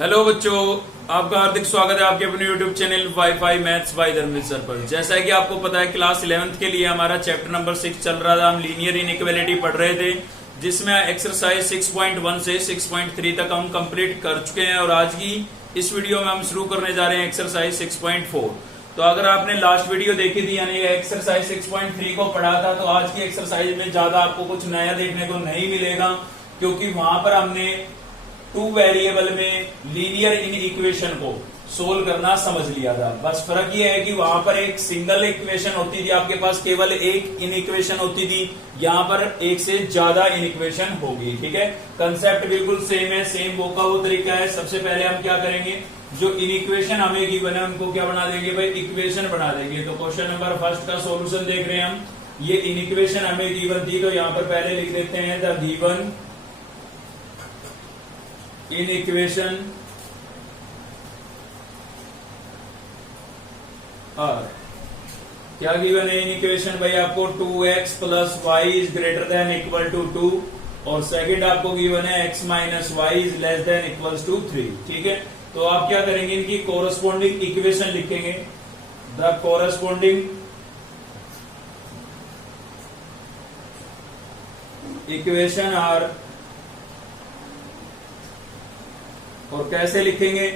Hello बच्चों, आपका हार्दिक स्वागत है आपके अपने YouTube channel WiFi maths by Dharmveer sir पर। जैसा कि आपको पता है, क्लास 11th के लिए हमारा चैप्टर नंबर 6 चल रहा था। हम लीनियर इनइक्वालिटी पढ़ रहे थे, जिसमें एक्सरसाइज 6.1 से 6.3 तक हम कंप्लीट कर चुके हैं। और आज की इस वीडियो में हम शुरू करने जा रहे हैं एक्सरसाइज 6.4। तो अगर आपने लास्ट वीडियो देखी थी, यानी एक्सरसाइज 6.3 को पढ़ा था, तो आज की एक्सरसाइज में ज्यादा आपको कुछ नया देखने को नहीं मिलेगा, क्योंकि वहां पर हमने 2 वेरिएबल में लीनियर इन इक्वेशन को सोल्व करना समझ लिया था। बस फर्क ये है कि वहां पर एक सिंगल इक्वेशन होती थी, आपके पास केवल एक इन इक्वेशन होती थी। यहाँ पर एक से ज्यादा इन इक्वेशन होगी। ठीक है, कंसेप्ट बिल्कुल सेम है, सेम वो का वो तरीका है। सबसे पहले हम क्या करेंगे, जो इन इक्वेशन हमें गिवन है उनको क्या बना देंगे भाई, इक्वेशन बना देंगे। तो क्वेश्चन नंबर फर्स्ट का सोल्यूशन देख रहे हैं हम। ये इन इक्वेशन हमें गिवन थी, तो यहाँ पर पहले लिख देते हैं द गिवन इन इक्वेशन और क्या गिवन है इन इक्वेशन भाई, आपको 2x plus y is greater than equal to 2, और सेकंड आपको गिवन है x minus y is less than equals to 3। ठीक है, तो आप क्या करेंगे, इनकी कोरस्पॉन्डिंग इक्वेशन लिखेंगे। द कोरस्पॉन्डिंग इक्वेशन आर, और कैसे लिखेंगे,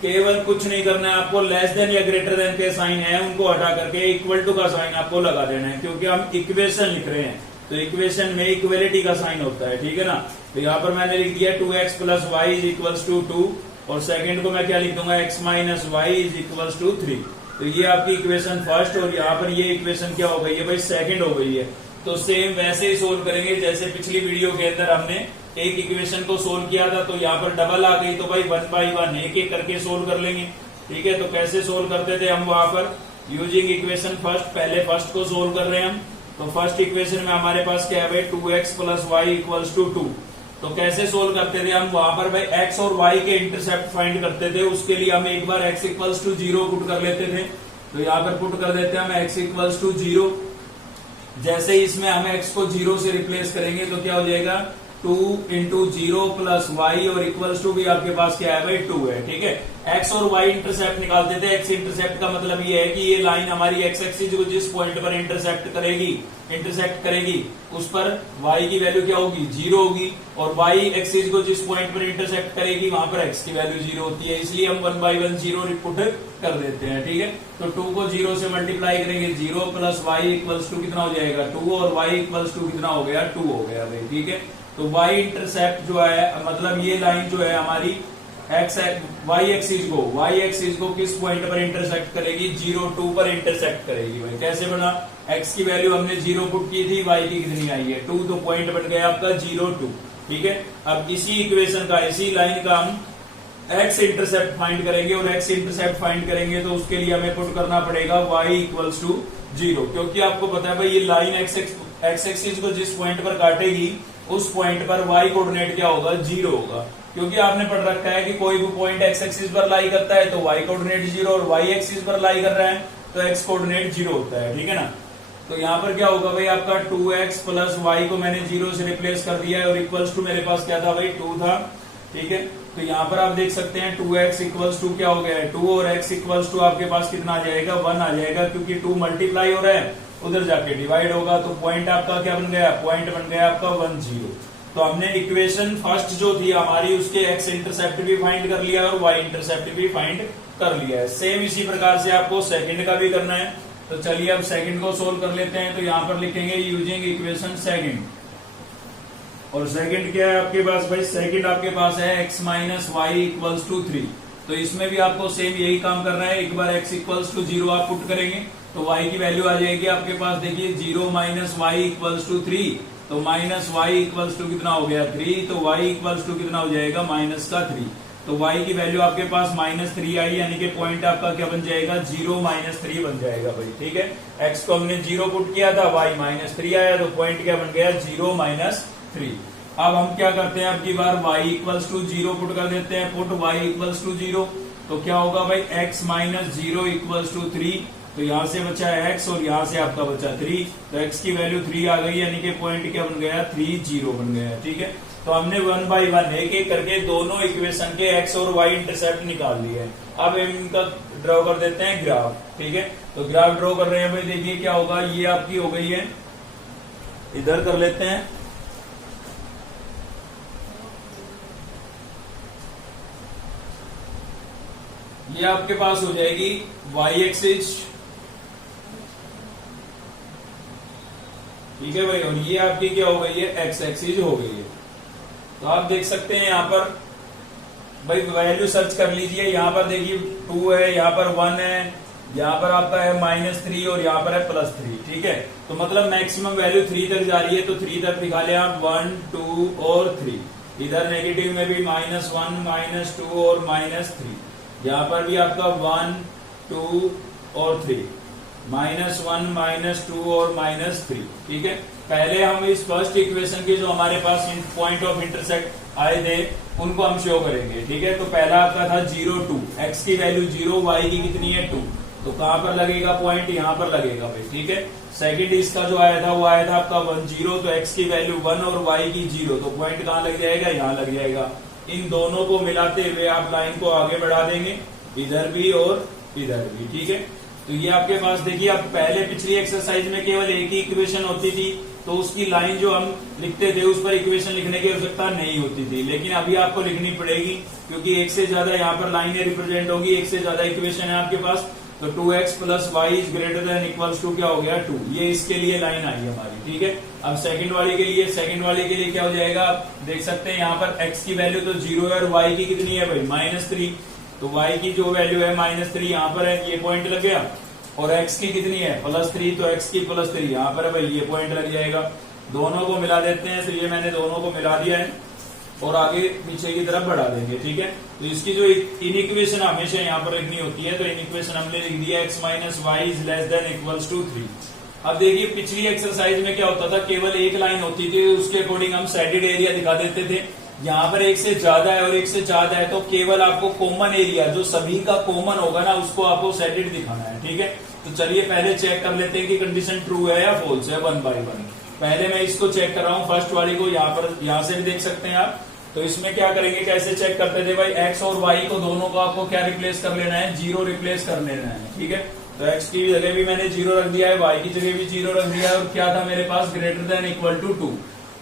केवल कुछ नहीं करना है आपको, लेस देन या ग्रेटर देन के साइन है उनको हटा करके इक्वल टू का साइन आपको लगा देना है, क्योंकि हम इक्वेशन लिख रहे हैं। तो इक्वेशन में इक्वलिटी का साइन होता है। ठीक है ना, तो यहाँ पर मैंने लिख दिया 2x plus y is equals to 2, और सेकंड को मैं क्या लिख दूंगा, x minus y is equals to 3। तो ये आपकी इक्वेशन फर्स्ट, और यहाँ पर ये इक्वेशन क्या हो गई है भाई, सेकंड हो गई है। तो सेम वैसे ही सोल्व करेंगे जैसे पिछली वीडियो के अंदर हमने एक इक्वेशन को सोल्व किया था। तो यहाँ पर डबल आ गई, तो भाई 1 बाई 1 एक एक करके सोल्व कर लेंगे। ठीक है, तो कैसे सोल्व करते थे हम, वहां पर यूजिंग इक्वेशन फर्स्ट, पहले फर्स्ट को सोल्व कर रहे हैं हम। तो फर्स्ट इक्वेशन में हमारे पास क्या है भाई, 2x plus y equals to 2। तो कैसे सोल्व करते थे हम, वहां पर भाई x और y के इंटरसेप्ट फाइंड करते थे। उसके लिए हम एक बार x इक्वल्स टू 0 पुट कर लेते थे। तो यहाँ पर पुट कर देते हैं हम x इक्वल्स टू 0। जैसे ही इसमें हम x को 0 से रिप्लेस करेंगे तो क्या हो जाएगा, 2 इंटू 0 प्लस वाई, और इक्वल्स टू भी आपके पास क्या है भाई, 2 है। ठीक है, x और y इंटरसेप्ट निकालते थे। x इंटरसेप्ट का मतलब ये है कि ये लाइन हमारी x एक्सिस को जिस पॉइंट पर इंटरसेक्ट करेगी उस पर y की वैल्यू क्या होगी, 0 होगी, और y एक्सिस को जिस पॉइंट पर इंटरसेक्ट करेगी वहां पर x की वैल्यू 0 होती है। इसलिए हम 1 बाई 1 0 पुट कर देते हैं। ठीक है, तो 2 को 0 से मल्टीप्लाई करेंगे, 0 प्लस वाई इक्वल्स टू कितना हो जाएगा, 2, और y इक्वल्स टू कितना हो गया, 2 हो गया भाई। ठीक है, तो y इंटरसेप्ट जो है, मतलब ये लाइन जो है हमारी y एक्सिस को किस पॉइंट पर इंटरसेक्ट करेगी, 0, 2 पर इंटरसेक्ट करेगी भाई। कैसे बना, x की वैल्यू हमने 0 पुट की थी, y की कितनी आई है, 2, तो पॉइंट बन गया आपका 0, 2। ठीक है, अब इसी इक्वेशन का, इसी लाइन का हम x इंटरसेप्ट फाइंड करेंगे, और x इंटरसेप्ट फाइंड करेंगे तो उसके लिए हमें पुट करना पड़ेगा y इक्वल्स टू 0, क्योंकि आपको पता है भाई ये लाइन x एक्सिस को जिस पॉइंट पर काटेगी उस पॉइंट पर y कोऑर्डिनेट क्या होगा, 0 होगा। क्योंकि आपने पढ़ रखा है कि कोई भी पॉइंट x एक्सिस पर लाई करता है तो y कोऑर्डिनेट 0, और y एक्सिस पर लाई कर रहा है तो x कोऑर्डिनेट 0 होता है। ठीक है ना, तो यहाँ पर क्या होगा भाई, आपका 2x प्लस वाई को मैंने 0 से रिप्लेस कर दिया है, और इक्वल्स टू मेरे पास क्या था भाई, 2 था। ठीक है, तो यहाँ पर आप देख सकते हैं 2x इक्वल्स टू क्या हो गया है, 2, और x इक्वल्स टू आपके पास कितना आ जाएगा, 1 आ जाएगा, क्योंकि 2 मल्टीप्लाई हो रहा है, उधर जाके डिवाइड होगा। तो पॉइंट आपका क्या बन गया, पॉइंट बन गया आपका 1, 0। तो हमने इक्वेशन फर्स्ट जो थी हमारी, उसके x इंटरसेप्ट भी फाइंड कर लिया और y इंटरसेप्ट भी फाइंड कर लिया है। सेम इसी प्रकार से आपको सेकंड का भी करना है। तो चलिए अब सेकंड को सोल्व कर लेते हैं। तो यहाँ पर लिखेंगे यूजिंग इक्वेशन सेकंड, और सेकंड क्या है आपके पास भाई, सेकंड आपके पास है x minus y equals to 3। तो इसमें भी आपको सेम यही काम करना है। एक बार x इक्वल्स टू 0 आप पुट करेंगे तो y की वैल्यू आ जाएगी आपके पास, देखिए 0 माइनस वाई इक्वल्स टू 3, तो माइनस वाई इक्वल्स टू कितना हो गया, 3, तो y इक्वल्स टू कितना हो जाएगा, माइनस का 3। तो y की वैल्यू आपके पास -3 आई, यानी कि पॉइंट आपका क्या बन जाएगा, 0 -3 बन जाएगा भाई। ठीक है, x को हमने 0 पुट किया था, y -3 आया, तो पॉइंट क्या बन गया, 0 -3। अब हम क्या करते हैं, अब की बार y इक्वल्स टू 0 पुट कर देते हैं, पुट y इक्वल्स टू 0। तो क्या होगा भाई, x माइनस 0 इक्वल्स टू 3, तो यहां से बचा है x और यहां से आपका बचा 3, तो x की वैल्यू 3 आ गई, यानी कि पॉइंट क्या बन गया, 3, 0 बन गया। ठीक है, तो हमने 1 बाई 1 एक एक करके दोनों इक्वेशन के x और y इंटरसेप्ट निकाल लिए हैं। अब इनका ड्रॉ कर देते हैं ग्राफ, ठीक है। तो ग्राफ ड्रॉ कर रहे हैं भाई, देखिए क्या होगा, ये आपकी हो गई है, इधर कर लेते हैं, ये आपके पास हो जाएगी y एक्सिस, ठीक है भाई, और ये आपकी क्या हो गई है, x एक्सिस हो गई है। तो आप देख सकते हैं यहाँ पर भाई वैल्यू सर्च कर लीजिए, यहाँ पर देखिए 2 है, यहाँ पर 1 है, यहाँ पर आपका है -3 और यहाँ पर है +3, ठीक है। तो मतलब मैक्सिमम वैल्यू 3 तक जा रही है, तो 3 तक दिखा ले आप, 1 2 और 3। इधर नेगेटिव में भी -1 -2 और -3, यहाँ पर भी आपका 1 2 और 3, -1 -2 और -3, ठीक है। पहले हम इस फर्स्ट इक्वेशन के जो हमारे पास पॉइंट ऑफ इंटरसेक्ट आए थे उनको हम शो करेंगे, ठीक है। तो पहला आपका था 0 2, x की वैल्यू 0, y की कितनी है 2, तो कहां पर लगेगा पॉइंट, यहां पर लगेगा भाई, ठीक है। सेकंड इसका जो आया था वो आया था आपका 1 0, तो x की वैल्यू 1 और y की 0, तो पॉइंट कहां लग जाएगा, यहां लग जाएगा। इन दोनों को मिलाते हुए आप लाइन को आगे बढ़ा देंगे, इधर भी और इधर भी, ठीक है। तो ये आपके पास देखिए, अब पहले पिछली एक्सरसाइज में केवल एक ही इक्वेशन होती थी, तो उसकी लाइन जो हम लिखते थे उस पर इक्वेशन लिखने की आवश्यकता नहीं होती थी, लेकिन अभी आपको लिखनी पड़ेगी क्योंकि एक से ज्यादा यहाँ पर लाइनें रिप्रेजेंट होगी, एक से ज्यादा इक्वेशन है आपके पास। तो 2x + y > क्या हो गया 2, ये इसके लिए लाइन आई हमारी, ठीक है। अब सेकंड वाली के लिए क्या हो जाएगा, आप देख सकते हैं यहाँ पर x की वैल्यू तो 0 है और y की कितनी है भाई -3, तो y की जो वैल्यू है -3 यहाँ पर है, ये पॉइंट लग गया, और x की कितनी है +3, तो x की +3 यहाँ पर है भाई, ये पॉइंट लग जाएगा। दोनों को मिला देते हैं, तो ये मैंने दोनों को मिला दिया है और आगे पीछे की तरफ बढ़ा देंगे, ठीक है। तो इसकी जो इनइक्वेशन हमेशा यहाँ पर लिखनी होती है, तो इनइक्वेशन हमने लिख दिया x - y > 3। अब देखिए पिछली एक्सरसाइज में क्या होता था, केवल एक लाइन होती थी, उसके अकॉर्डिंग हम सैडेड एरिया दिखा देते थे। यहाँ पर एक से ज्यादा है और एक से ज्यादा है, तो केवल आपको कॉमन एरिया जो सभी का कॉमन होगा ना उसको आपको सैडेड दिखाना है, ठीक है। तो चलिए पहले चेक कर लेते हैं कि कंडीशन ट्रू है या फॉल्स है 1 बाई 1। पहले मैं इसको चेक कर रहा हूँ, फर्स्ट वाली को, यहाँ से भी देख सकते हैं आप। तो इसमें क्या करेंगे, कैसे चेक करते थे भाई, x और y को दोनों को आपको क्या रिप्लेस कर लेना है, 0 रिप्लेस कर लेना है, ठीक है। तो x की जगह भी मैंने 0 रख दिया है, y की जगह भी 0 रख दिया है, और क्या था मेरे पास > 2।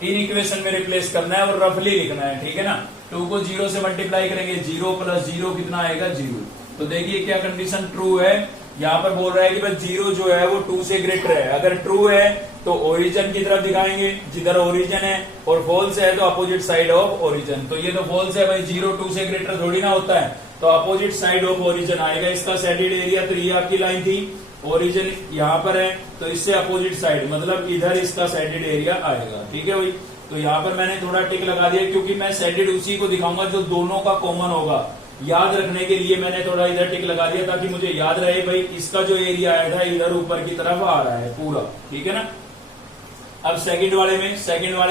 इन इक्वेशन में रिप्लेस करना है और रफली लिखना है, ठीक है ना। 2 को 0 से मल्टीप्लाई करेंगे, 0 + 0 कितना आएगा 0। तो देखिए क्या कंडीशन ट्रू है, यहाँ पर बोल रहा है कि भाई 0 जो है वो 2 से ग्रेटर है। अगर ट्रू है तो ओरिजिन की तरफ दिखाएंगे जिधर ओरिजिन है, और फॉल्स है तो अपोजिट साइड ऑफ ओरिजिन। तो ये तो फॉल्स है भाई, 0 2 से ग्रेटर थोड़ी ना होता है, तो अपोजिट साइड ऑफ ओरिजिन आएगा। इसका सैडेड एरिया, तो ये आपकी लाइन थी, ओरिजिन यहाँ पर है, तो इससे अपोजिट साइड मतलब इधर इसका सैडेड एरिया आएगा, ठीक है भाई। तो यहाँ पर मैंने थोड़ा टिक लगा दिया क्योंकि मैं सैडेड उसी को दिखाऊंगा जो दोनों का कॉमन होगा। याद रखने के लिए मैंने थोड़ा इधर टिक लगा दिया ताकि मुझे याद रहे भाई इसका जो एरिया आया था इधर ऊपर की तरफ आ रहा है पूरा, ठीक है ना। अब सेकंड वाले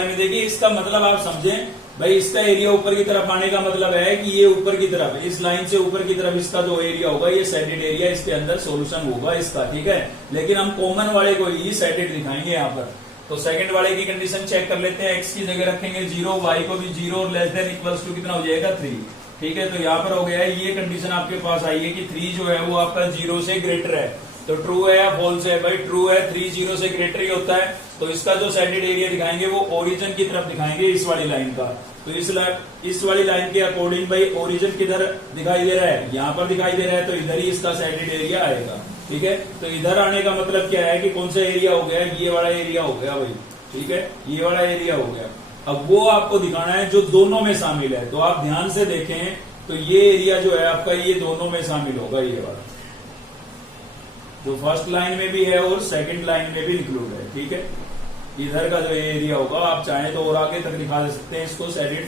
में देखिए, इसका मतलब आप समझें भाई, इसका एरिया ऊपर की तरफ आने का मतलब है कि ये ऊपर की तरफ, इस लाइन से ऊपर की तरफ इसका जो एरिया होगा ये सैडेड एरिया, इसके अंदर सोल्यूशन होगा इसका, ठीक है। लेकिन हम कॉमन वाले को ही सैडेड दिखाएंगे यहाँ पर। तो सेकंड वाले की कंडीशन चेक कर लेते हैं, x की जगह रखेंगे 0, y को भी 0 और <= कितना हो जाएगा 3, ठीक है। तो यहाँ पर हो गया है, ये कंडीशन आपके पास आई है कि 3 जो है वो आपका 0 से ग्रेटर है। तो ट्रू है या फॉल्स है भाई, ट्रू है, 3 0 से ग्रेटर ही होता है। तो इसका जो सैडेड एरिया दिखाएंगे वो ओरिजिन की तरफ दिखाएंगे, इस वाली लाइन का। तो इस वाली लाइन के अकॉर्डिंग भाई ओरिजिन किधर दिखाई दे रहा है, यहाँ पर दिखाई दे रहा है, तो इधर ही इसका सैडेड एरिया आएगा, ठीक है। तो इधर आने का मतलब क्या है कि कौन सा एरिया हो गया, ये वाला एरिया हो गया भाई, ठीक है, ये वाला एरिया हो गया। अब वो आपको दिखाना है जो दोनों में शामिल है। तो आप ध्यान से देखें, तो ये एरिया जो है आपका ये दोनों में शामिल होगा, ये वाला जो फर्स्ट लाइन में भी है और सेकंड लाइन में भी इंक्लूड है, ठीक है। इधर का जो एरिया होगा आप चाहें तो और आगे तक दिखा दे सकते हैं इसको सैडेड।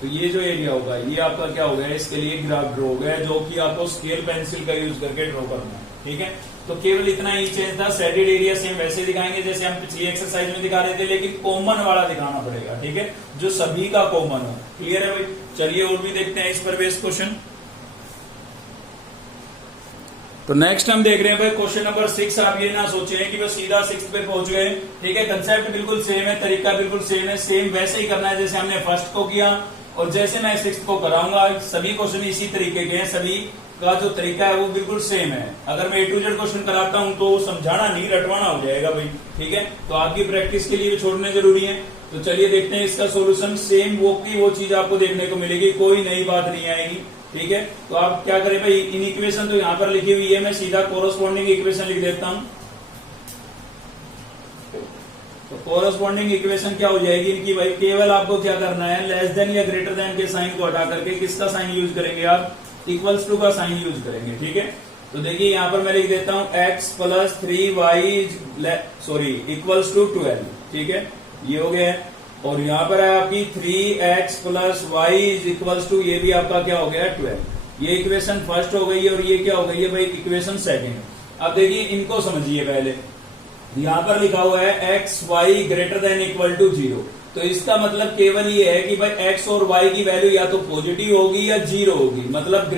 तो ये जो एरिया होगा ये आपका क्या हो गया, इसके लिए ग्राफ ड्रॉ हो गया, जो कि आपको स्केल पेंसिल का यूज करके ड्रॉ करना है, ठीक है। तो केवल इतना ही चेंज था, सैडेड एरिया सेम वैसे दिखाएंगे जैसे हम पिछली एक्सरसाइज में दिखा रहे थे, लेकिन कॉमन वाला दिखाना पड़ेगा, ठीक है, जो सभी का कॉमन हो। क्लियर है भाई। चलिए और भी देखते हैं इस पर बेस्ड क्वेश्चन। तो नेक्स्ट हम देख रहे हैं भाई क्वेश्चन नंबर 6। आप ये ना सोचे कि वो सीधा 6 पे पहुंच गए, ठीक है। कंसेप्ट बिल्कुल सेम है, तरीका बिल्कुल सेम है, सेम वैसे ही करना है जैसे हमने फर्स्ट को किया और जैसे मैं 6 को कराऊंगा। सभी क्वेश्चन इसी तरीके के हैं, सभी का जो तरीका है वो बिल्कुल सेम है। अगर मैं A to Z क्वेश्चन कराता हूं तो समझाना नहीं रटवाना हो जाएगा भाई, ठीक है। तो आपकी प्रैक्टिस के लिए भी छोड़ने जरूरी है। तो चलिए देखते हैं इसका सोल्यूशन। सेम वो की वो चीज आपको देखने को मिलेगी, कोई नई बात नहीं आएगी, ठीक है। तो आप क्या करें भाई, इन इक्वेशन तो यहाँ पर लिखी हुई है, मैं सीधा कोरोस्पॉन्डिंग इक्वेशन लिख देता हूं। तो कोरोस्पॉन्डिंग इक्वेशन क्या हो जाएगी इनकी भाई, केवल आपको क्या करना है, लेस देन या ग्रेटर देन के साइन को हटा करके किसका साइन यूज करेंगे आप, इक्वल्स टू का साइन यूज करेंगे, ठीक है। तो देखिए यहाँ पर मैं लिख देता हूं x + 3y इक्वल्स टू 12, ठीक है, ये हो गया है। और यहाँ पर है आपकी 3x + y इक्वल्स टू, ये भी आपका क्या हो गया 12। ये इक्वेशन फर्स्ट हो गई है और ये क्या हो गई है भाई इक्वेशन सेकंड। अब देखिए इनको समझिए पहले, यहाँ पर लिखा हुआ है x y > 0। तो इसका मतलब केवल ये है कि भाई x और y की वैल्यू या तो पॉजिटिव होगी या 0 होगी। मतलब >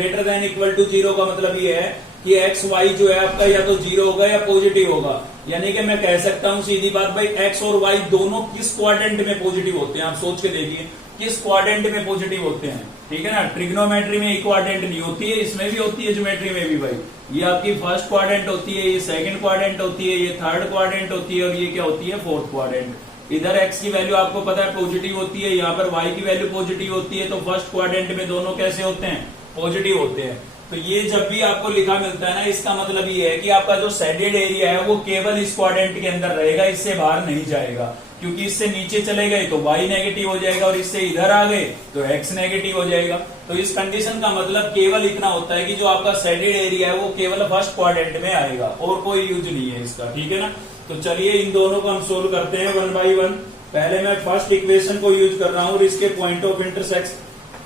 0 का मतलब ये है कि x y जो है आपका या तो 0 होगा या पॉजिटिव होगा। यानी कि मैं कह सकता हूं सीधी बात भाई, x और y दोनों किस क्वाड्रेंट में पॉजिटिव होते हैं, आप सोच के देखिए किस क्वाड्रेंट में पॉजिटिव होते हैं, ठीक है ना। ट्रिग्नोमेट्री में क्वाड्रेंट नहीं होती है, इसमें भी होती है, ज्योमेट्री में भी भाई। ये आपकी फर्स्ट क्वाड्रेंट होती है, ये सेकंड क्वाड्रेंट होती है, ये थर्ड क्वाड्रेंट होती है और ये क्या होती है फोर्थ क्वाड्रेंट। इधर x की वैल्यू आपको पता है पॉजिटिव होती है, यहाँ पर y की वैल्यू पॉजिटिव होती है। तो फर्स्ट क्वाड्रेंट में दोनों कैसे होते हैं, पॉजिटिव होते हैं। तो ये जब भी आपको लिखा मिलता है ना, इसका मतलब ये है कि आपका जो शेडेड एरिया है वो केवल इस क्वाड्रेंट के अंदर रहेगा, इससे बाहर नहीं जाएगा। क्योंकि इससे नीचे चले गए तो y नेगेटिव हो जाएगा और इससे इधर आ गए तो x नेगेटिव हो जाएगा। तो इस कंडीशन का मतलब केवल इतना होता है कि जो आपका शेडेड एरिया है वो केवल फर्स्ट क्वाड्रेंट में आएगा और कोई यूज नहीं है इसका, ठीक है ना। तो चलिए इन दोनों को हम सोल्व करते हैं 1 बाई 1। पहले मैं फर्स्ट इक्वेशन को यूज कर रहा हूं और इसके पॉइंट ऑफ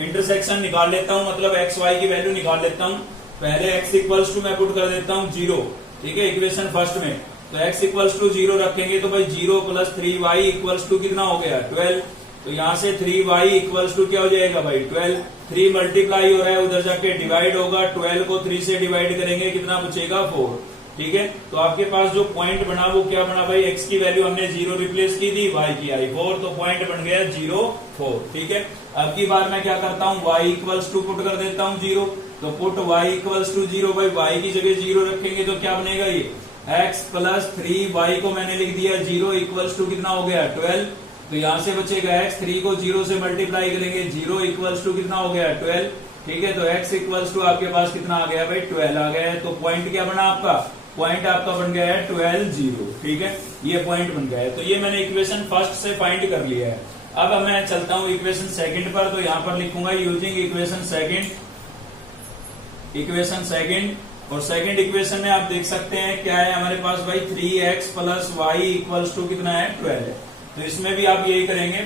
इंटरसेक्शन निकाल लेता हूं, मतलब एक्स वाई की वैल्यू निकाल लेता हूं। पहले x इक्वल्स टू मैं पुट कर देता हूं 0, ठीक है, इक्वेशन फर्स्ट में। तो x इक्वल्स टू 0 रखेंगे तो भाई 0 + 3y इक्वल्स टू कितना हो गया 12। तो यहाँ से 3y इक्वल्स टू क्या हो जाएगा भाई 12। 3 मल्टीप्लाई हो रहा है, उधर जाके डिवाइड होगा, 12 को 3 से डिवाइड करेंगे, कितना बचेगा 4, ठीक है। तो आपके पास जो पॉइंट बना वो क्या बना भाई, x की वैल्यू हमने 0 रिप्लेस की थी, y की आई 4, तो पॉइंट बन गया 0 4, ठीक है। अब की बार मैं क्या करता हूँ, y इक्वल्स टू पुट कर देता हूँ 0। तो पुट y इक्वल्स टू 0 भाई, y की जगह 0 रखेंगे तो क्या बनेगा, ये x + 3y को मैंने लिख दिया 0 इक्वल्स टू कितना हो गया 12। तो यहाँ से बचेगा x, 3 को 0 से मल्टीप्लाई करेंगे, 0 इक्वल्स टू कितना हो गया 12, ठीक है। तो x इक्वल्स टू आपके पास कितना आ गया भाई 12 आ गया है। तो पॉइंट क्या बना आपका, पॉइंट आपका बन गया है 12 0, ठीक है, ये पॉइंट बन गया है। तो ये मैंने इक्वेशन फर्स्ट से फाइंड कर लिया है। अब मैं चलता हूं इक्वेशन सेकंड पर। तो यहां पर लिखूंगा यूजिंग इक्वेशन सेकंड। और सेकंड इक्वेशन में आप देख सकते हैं क्या है हमारे पास भाई, 3x + y इक्वल्स टू कितना है 12 है। तो इसमें भी आप यही करेंगे,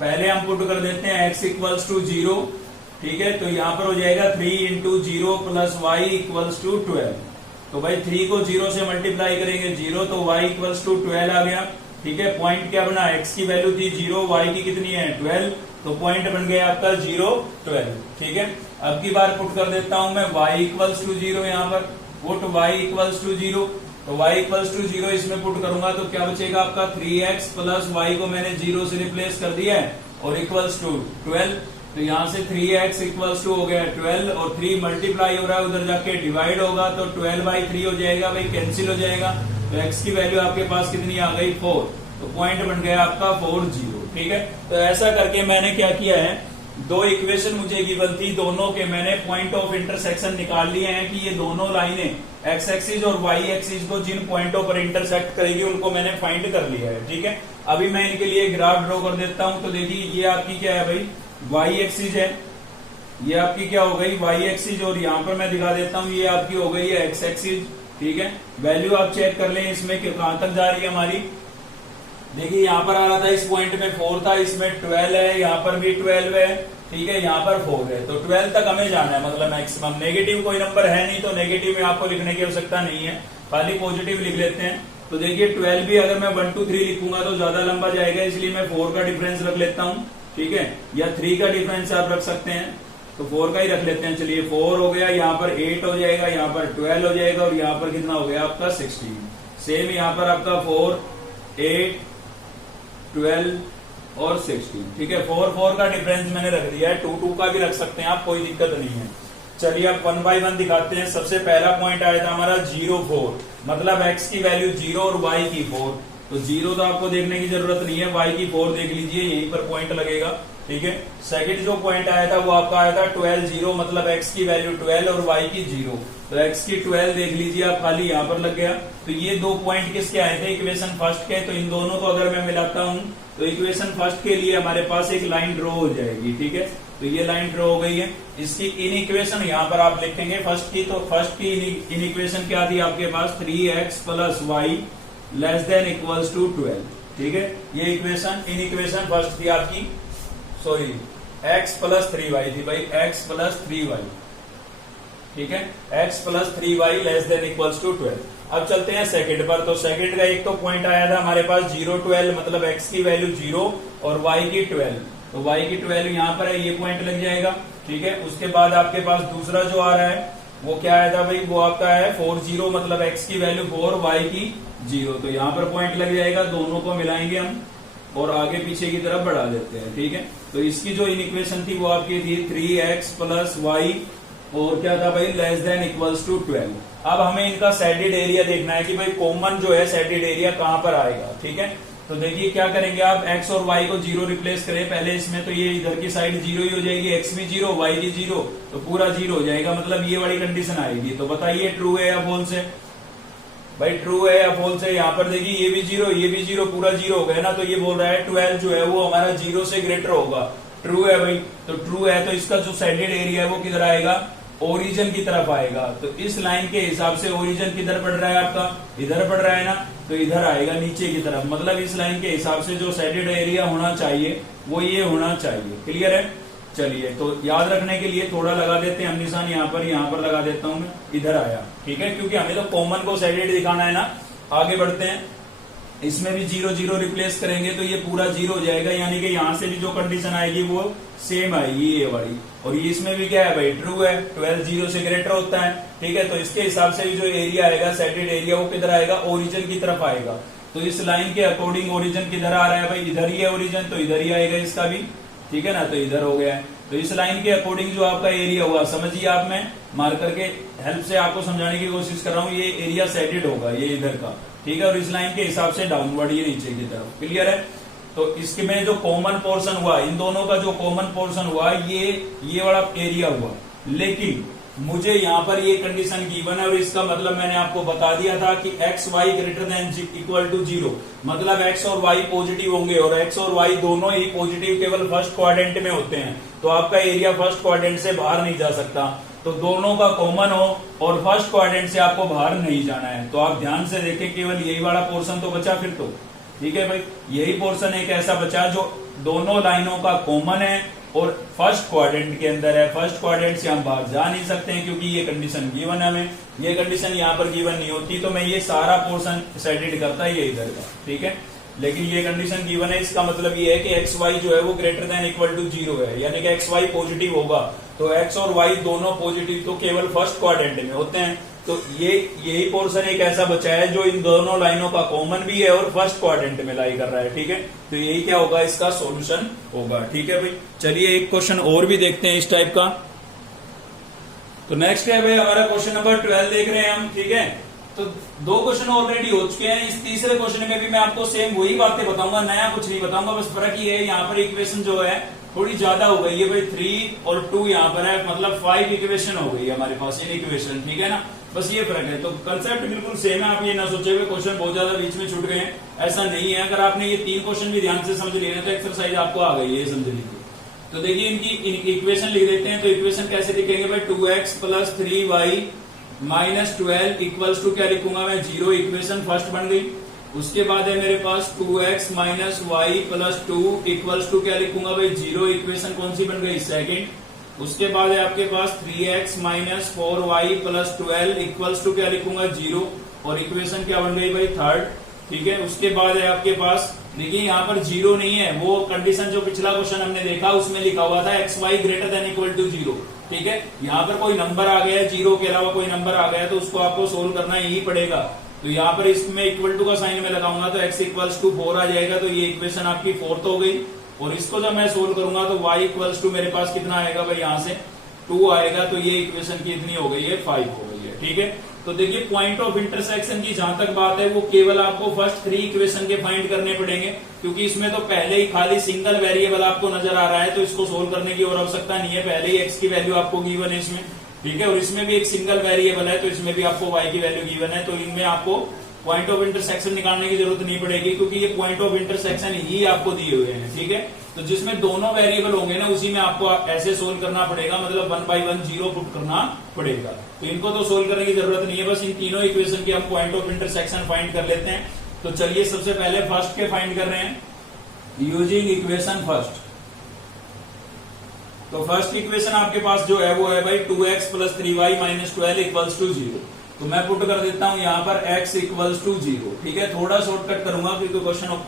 पहले हम पुट कर देते हैं x इक्वल्स टू 0, ठीक है। तो यहां पर हो जाएगा 3 × 0 + y इक्वल्स टू 12। तो भाई 3 को 0 से मल्टीप्लाई करेंगे 0, तो y इक्वल्स टू 12 आ गया, ठीक है। पॉइंट क्या बना, x की वैल्यू थी 0, y की कितनी है 12, तो पॉइंट बन गया आपका 0 12, ठीक है। अब की बार पुट कर देता हूं मैं y इक्वल्स टू 0, यहाँ पर पुट y इक्वल्स टू 0। तो y इक्वल्स टू 0 इसमें पुट करूंगा तो क्या बचेगा आपका, 3x + y को मैंने 0 से रिप्लेस कर दिया है और इक्वल्स टू 12। तो यहाँ से 3x इक्वल्स टू हो गया 12 और 3 मल्टीप्लाई हो रहा है, उधर जाके डिवाइड होगा तो 12/3 हो जाएगा भाई, कैंसिल हो जाएगा। तो x की वैल्यू आपके पास कितनी आ गई 4। तो पॉइंट बन गया आपका 4 0, ठीक है। तो ऐसा करके मैंने क्या किया है, दो इक्वेशन मुझे गिवन थी, दोनों के मैंने पॉइंट ऑफ इंटरसेक्शन निकाल लिए हैं कि ये दोनों लाइनें x एक्सिस और y एक्सिस को जिन पॉइंटों पर इंटरसेक्ट करेगी उनको मैंने फाइंड कर लिया है, ठीक है। अभी मैं इनके लिए ग्राफ ड्रॉ कर देता हूं। तो देखिए ये आपकी क्या है भाई, y एक्सिस है, ये आपकी क्या हो गई y एक्सिस, और यहाँ पर मैं दिखा देता हूँ ये आपकी हो गई है x एक्सिस, ठीक है। वैल्यू आप चेक कर लें इसमें कहां तक जा रही है हमारी। देखिए यहाँ पर आ रहा था इस पॉइंट में 4 था, इसमें 12 है, यहाँ पर भी 12 है, ठीक है, यहाँ पर 4 है। तो 12 तक हमें जाना है, मतलब मैक्सिमम। नेगेटिव कोई नंबर है नहीं तो नेगेटिव में आपको लिखने की आवश्यकता नहीं है, खाली पॉजिटिव लिख लेते हैं। तो देखिए 12 भी अगर मैं 1 2 3 लिखूंगा तो ज्यादा लंबा जाएगा, इसलिए मैं 4 का डिफरेंस रख लेता हूँ, ठीक है, या 3 का डिफरेंस आप रख सकते हैं। तो 4 का ही रख लेते हैं। चलिए 4 हो गया, यहाँ पर 8 हो जाएगा, यहाँ पर 12 हो जाएगा और यहाँ पर कितना हो गया आपका 16। सेम यहाँ पर आपका 4, 8, 12 और 16। ठीक है, 4 का डिफरेंस मैंने रख दिया है। 2 का भी रख सकते हैं आप, कोई दिक्कत नहीं है। चलिए अब 1 बाय 1 दिखाते हैं। सबसे पहला पॉइंट आया था हमारा 0, 4, मतलब x की वैल्यू 0 और y की 4। तो 0 तो आपको देखने की जरूरत नहीं है, y की 4 देख लीजिए, यहीं पर पॉइंट लगेगा। ठीक है, सेकंड जो पॉइंट आया था वो आपका आया था 12, 0, मतलब x की वैल्यू 12 और y की 0। तो x की 12 देख लीजिए आप, खाली यहाँ पर लग गया। तो ये दो पॉइंट किसके आए थे? इक्वेशन फर्स्ट के। तो इन दोनों को अगर मैं मिलाता हूं तो इक्वेशन फर्स्ट के लिए हमारे पास एक लाइन ड्रॉ हो जाएगी। ठीक है, तो ये लाइन ड्रॉ हो गई है। इसकी इन इक्वेशन यहाँ पर आप लिखेंगे फर्स्ट की। तो फर्स्ट की इन इक्वेशन क्या थी आपके पास? 3x plus y less than equals to 12। ठीक है, ये इक्वेशन इन इक्वेशन फर्स्ट थी आपकी, सॉरी x प्लस 3y थी भाई, x प्लस 3y। ठीक है, x plus 3y less than equals to 12। अब चलते हैं सेकंड पर। तो सेकंड का एक तो पॉइंट आया था हमारे पास 0, 12, मतलब x की वैल्यू 0 और y की 12। तो y की 12 यहाँ पर है, ये पॉइंट लग जाएगा। ठीक है, उसके बाद आपके पास दूसरा जो आ रहा है वो क्या आया था भाई? वो आपका है 4, 0, मतलब x की वैल्यू 4, y की 0। तो यहाँ पर पॉइंट लग जाएगा, दोनों को मिलाएंगे हम और आगे पीछे की तरफ बढ़ा देते हैं। ठीक है, तो इसकी जो इक्वेशन थी वो आपकी थी 3x प्लस वाई और क्या था भाई? Less than equals to 12। अब हमें इनका सैडेड एरिया देखना है कि भाई कॉमन जो है सैडेड एरिया कहां पर आएगा। ठीक है, तो देखिए क्या करेंगे आप, x और y को 0 रिप्लेस करें पहले इसमें। तो ये इधर की साइड 0 ही हो जाएगी, x भी 0, y भी 0, तो पूरा 0 हो जाएगा, मतलब ये वाली कंडीशन आएगी। तो बताइए ट्रू है या फॉल्स है? भाई ट्रू है या फॉल्स है? यहाँ पर देखिए ये भी 0, ये भी 0, पूरा 0 हो गया ना। तो ये बोल रहा है 12 जो है वो हमारा 0 से ग्रेटर होगा। ट्रू है भाई, तो ट्रू है तो इसका जो सैडेड एरिया है वो किधर आएगा? ओरिजिन की तरफ आएगा। तो इस लाइन के हिसाब से ओरिजिन किधर पड़ रहा है आपका? इधर पड़ रहा है ना, तो इधर आएगा नीचे की तरफ। मतलब इस लाइन के हिसाब से जो सैडेड एरिया होना चाहिए वो ये होना चाहिए। क्लियर है? चलिए, तो याद रखने के लिए थोड़ा लगा देते हैं हम निशान, यहाँ पर लगा देता हूं मैं, इधर आया। ठीक है, क्योंकि हमें तो कॉमन को सैडेड दिखाना है ना। आगे बढ़ते हैं, इसमें भी 0, 0 रिप्लेस करेंगे तो ये पूरा 0 हो जाएगा, यानी कि यहाँ से भी जो कंडीशन आएगी वो सेम आएगी, ये वाली। और ये इसमें भी क्या है भाई? ट्रू है, 12 0 से ग्रेटर होता है। ठीक है, तो इसके हिसाब से भी जो एरिया आएगा सैडेड एरिया वो किधर आएगा? ओरिजिन की तरफ आएगा। तो इस लाइन के अकॉर्डिंग ओरिजिन किधर आ रहा है भाई? इधर ही है ओरिजिन, तो इधर ही आएगा इसका भी। ठीक है ना, तो इधर हो गया है। तो इस लाइन के अकॉर्डिंग जो आपका एरिया हुआ, समझिए आप, मैं मार्कर के हेल्प से आपको समझाने की कोशिश कर रहा हूँ, ये एरिया सैडेड होगा, ये इधर का। ठीक है, और इस लाइन के हिसाब से डाउनवर्ड ये नीचे की तरफ। क्लियर है? तो इसमें जो कॉमन पोर्शन हुआ, इन दोनों का जो कॉमन पोर्शन हुआ, ये वाला एरिया हुआ। लेकिन मुझे यहाँ पर ये कंडीशन गिवन है और इसका मतलब मैंने आपको बता दिया था कि x y greater than equal to 0, मतलब x और y पॉजिटिव होंगे और x और y दोनों ही पॉजिटिव केवल फर्स्ट क्वाड्रेंट में होते हैं। तो आपका एरिया फर्स्ट क्वाड्रेंट से बाहर नहीं जा सकता। तो दोनों का कॉमन हो और फर्स्ट क्वाड्रेंट से आपको बाहर नहीं जाना है। तो आप ध्यान से देखें, केवल यही वाला पोर्शन तो बचा फिर तो। ठीक है भाई, यही पोर्शन एक ऐसा बचा जो दोनों लाइनों का कॉमन है और फर्स्ट क्वाड्रेंट के अंदर है। फर्स्ट क्वाड्रेंट से हम बाहर जा नहीं सकते हैं क्योंकि ये कंडीशन गिवन है हमें। ये कंडीशन यहाँ पर गिवन नहीं होती तो मैं ये सारा पोर्शन सैडेड करता है ये इधर का। ठीक है, लेकिन ये कंडीशन गिवन है, इसका मतलब ये है कि एक्स वाई जो है वो ग्रेटर देन इक्वल टू 0 है, यानी कि एक्स वाई पॉजिटिव होगा। तो एक्स और वाई दोनों पॉजिटिव तो केवल फर्स्ट क्वाड्रेंट में होते हैं। तो यही पोर्शन एक ऐसा बचा है जो इन दोनों लाइनों का कॉमन भी है और फर्स्ट क्वाड्रेंट में लाई कर रहा है। ठीक है, तो यही क्या होगा? इसका सॉल्यूशन होगा। ठीक है भाई, चलिए एक क्वेश्चन और भी देखते हैं इस टाइप का। तो नेक्स्ट है भाई हमारा क्वेश्चन नंबर 12 देख रहे हैं हम। ठीक है, तो दो क्वेश्चन ऑलरेडी हो चुके हैं। इस तीसरे क्वेश्चन में भी मैं आपको सेम वही बातें बताऊंगा, नया कुछ नहीं बताऊंगा। बस फर्क ये है, यहाँ पर इक्वेशन जो है थोड़ी ज्यादा हो गई है भाई, 3 और 2 यहाँ पर है, मतलब 5 इक्वेशन हो गई है हमारे पास इन इक्वेशन। ठीक है ना, बस ये फर्क है। तो कंसेप्ट बिल्कुल सेम है, आप ये ना सोचे हुए क्वेश्चन बहुत ज्यादा बीच में छूट गए हैं, ऐसा नहीं है। अगर आपने ये 3 क्वेश्चन भी ध्यान से समझ लिए तो एक्सरसाइज आपको आ गई है, समझ लीजिए। तो देखिए इनकी इक्वेशन लिख देते हैं। तो इक्वेशन कैसे लिखेंगे भाई? 2x plus 3y minus 12 equals to क्या लिखूंगा मैं? 0। इक्वेशन फर्स्ट बन गई। उसके बाद है मेरे पास 2x minus y plus 2 equals to क्या लिखूंगा भाई? 0। इक्वेशन कौन सी बन गई? सेकंड। उसके बाद है आपके पास 3x minus 4y plus 12 equals to क्या लिखूंगा? 0। और इक्वेशन क्या बन गई भाई? थर्ड। ठीक है, उसके बाद है आपके पास, देखिए यहाँ पर 0 नहीं है, वो कंडीशन जो पिछला क्वेश्चन हमने देखा उसमें लिखा हुआ था x y greater than equal to 0। ठीक है। यहाँ पर कोई नंबर आ गया है, जीरो के अलावा कोई नंबर आ गया है, तो उसको आपको सोल्व करना ही पड़ेगा। तो यहाँ पर इसमें इक्वल टू का साइन में लगाऊंगा तो x इक्वल्स टू 4 आ जाएगा, तो ये इक्वेशन आपकी 4th हो गई। और इसको जब मैं सोल्व करूंगा तो y इक्वल्स टू मेरे पास कितना आएगा भाई, यहाँ से 2 आएगा, तो ये इक्वेशन की इतनी हो गई है, 5 हो गई है। ठीक है, तो देखिए पॉइंट ऑफ इंटरसेक्शन की जहां तक बात है वो केवल आपको फर्स्ट 3 इक्वेशन के फाइंड करने पड़ेंगे, क्योंकि इसमें तो पहले ही खाली सिंगल वेरिएबल आपको नजर आ रहा है, तो इसको सोल्व करने की और आवश्यकता नहीं है, पहले ही x की वैल्यू आपको गिवन है इसमें। ठीक है, और इसमें भी एक सिंगल वेरिएबल है, तो इसमें भी आपको y की वैल्यू गिवन है, तो इनमें आपको पॉइंट ऑफ इंटरसेक्शन निकालने की जरूरत नहीं पड़ेगी, क्योंकि ये पॉइंट ऑफ इंटरसेक्शन ही आपको दिए हुए हैं। ठीक है, तो जिसमें दोनों वेरिएबल होंगे ना, उसी में आपको ऐसे सोल्व करना पड़ेगा, मतलब 1 by 1 जीरो पुट करना पड़ेगा। तो इनको तो सोल्व करने की जरूरत नहीं है, बस इन तीनों इक्वेशन की हम पॉइंट ऑफ इंटरसेक्शन फाइंड कर लेते हैं। तो चलिए सबसे पहले फर्स्ट के फाइंड कर रहे हैं, यूजिंग इक्वेशन फर्स्ट। तो फर्स्ट इक्वेशन आपके पास जो है वो है भाई 2x + 3y - 12 इक्वल्स टू 0। तो मैं पुट कर देता हूं यहाँ पर x इक्वल्स टू 0। ठीक है, थोड़ा शॉर्टकट करूंगा क्योंकि क्वेश्चन